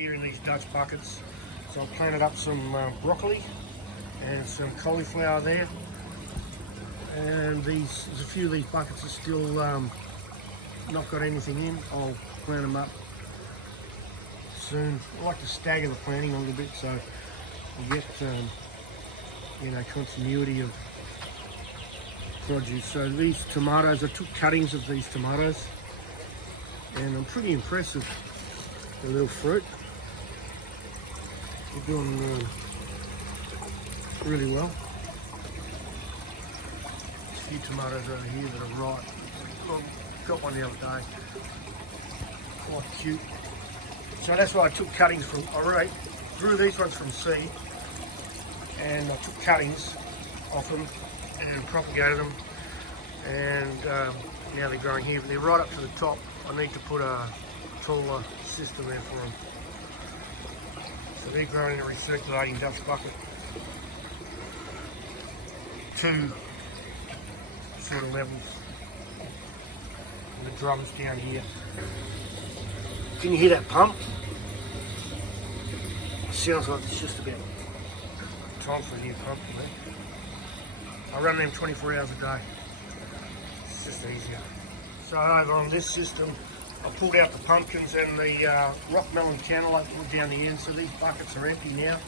here in these Dutch buckets. So I've planted up some broccoli and some cauliflower there. And there's a few of these buckets are still not got anything in. I'll plant them up soon. I like to stagger the planting a little bit so I get continuity of produce. So these tomatoes, I took cuttings of these tomatoes and I'm pretty impressed with the little fruit. They're doing really well. A few tomatoes over here that are ripe. Got one the other day. Quite cute. So that's why I took cuttings from, I grew these ones from seed and I took cuttings off them and propagated them, and now they're growing here, but they're right up to the top. I need to put a taller system there for them. So they're growing in a recirculating Dutch bucket. Two sort of levels. And the drum's down here. Can you hear that pump? It sounds like it's just about time for a new pump for me. I run them 24 hours a day. It's just easier. So over on this system, I pulled out the pumpkins and the rock melon cantaloupe down the end, so these buckets are empty now.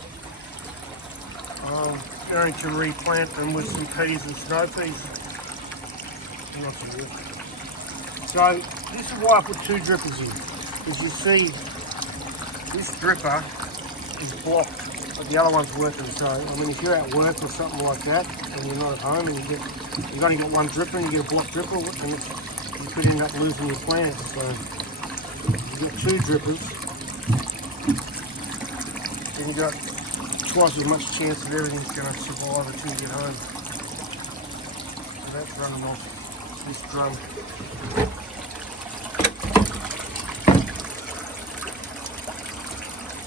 I'm going to replant them with some peas and snow peas. Not so good. So this is why I put two drippers in. As you see, this dripper is blocked, but the other one's working. So I mean, if you're at work or something like that, and you're not at home, and you've only got one dripper, and you get a blocked dripper, and you could end up losing your plant. So you've got two drippers, and you've got twice as much chance that everything's going to survive until you get home. So that's running off this drum.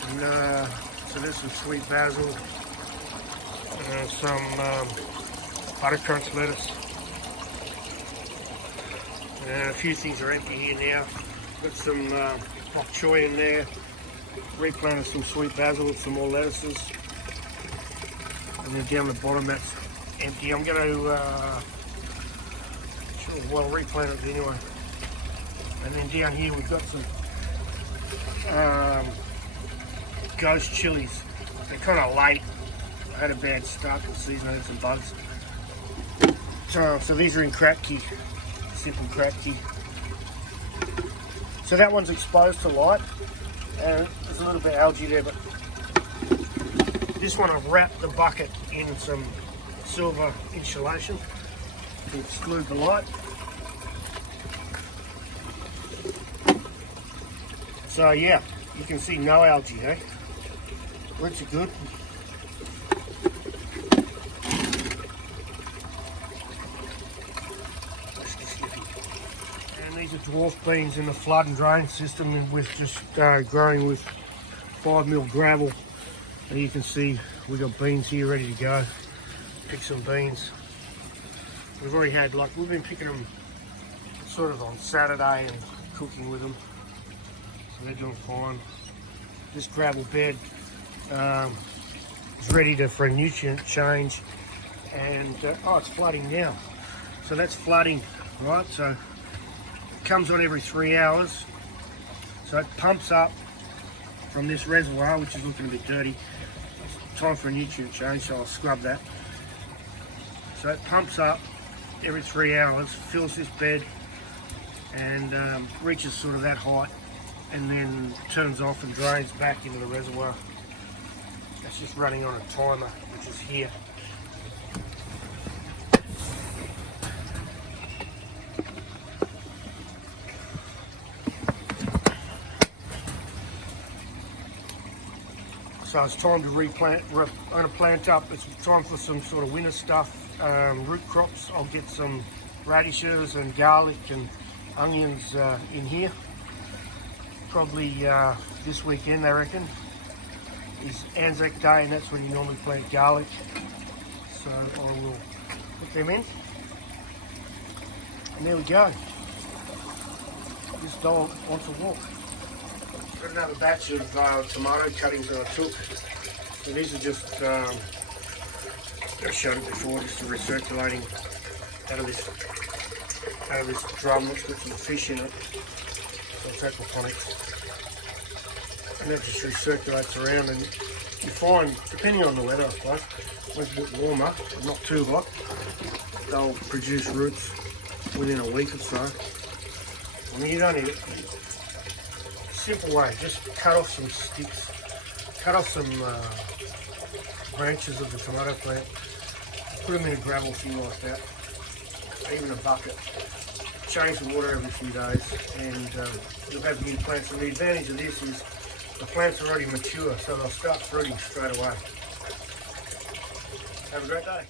And so there's some sweet basil, some buttercrunch lettuce, and a few things are empty here now. Got some bok choy in there, replanted some sweet basil with some more lettuces, and then down the bottom that's empty. I'm going to replant it anyway. And then down here we've got some ghost chilies. They're kind of late. I had a bad start to the season. I had some bugs. So these are in crab key, simple crab key. So that one's exposed to light, and there's a little bit of algae there, but this one I've wrapped the bucket in some silver insulation to exclude the light. So yeah, you can see no algae, eh? Roots are good. And these are dwarf beans in the flood and drain system with just growing with 5mm gravel. And you can see we've got beans here ready to go. Pick some beans. We've already had, we've been picking them sort of on Saturday and cooking with them. So they're doing fine. This gravel bed is ready for a nutrient change, and it's flooding now. So that's flooding, right? So it comes on every 3 hours. So it pumps up from this reservoir, which is looking a bit dirty. It's time for a nutrient change, so I'll scrub that. So it pumps up every 3 hours, fills this bed, and reaches sort of that height, and then turns off and drains back into the reservoir. That's just running on a timer, which is here. So it's time to replant. We're going to plant up. It's time for some sort of winter stuff, root crops. I'll get some radishes and garlic and onions in here. Probably this weekend, I reckon, is Anzac Day, and that's when you normally plant garlic. So I will put them in. And there we go. This dog wants a walk. Got another batch of tomato cuttings that I took. So these are just, I showed it before, just the recirculating out of this drum which got some fish in it. So it's aquaponics. And that just recirculates around, and you find, depending on the weather I suppose, when it's a bit warmer, but not too hot, they'll produce roots within a week or so. I mean, you don't need it. Simple way, just cut off some sticks, cut off some branches of the tomato plant, put them in a gravel thing like that, even a bucket. Change the water every few days, and you'll have new plants. And the advantage of this is the plants are already mature, so they'll start fruiting straight away. Have a great day.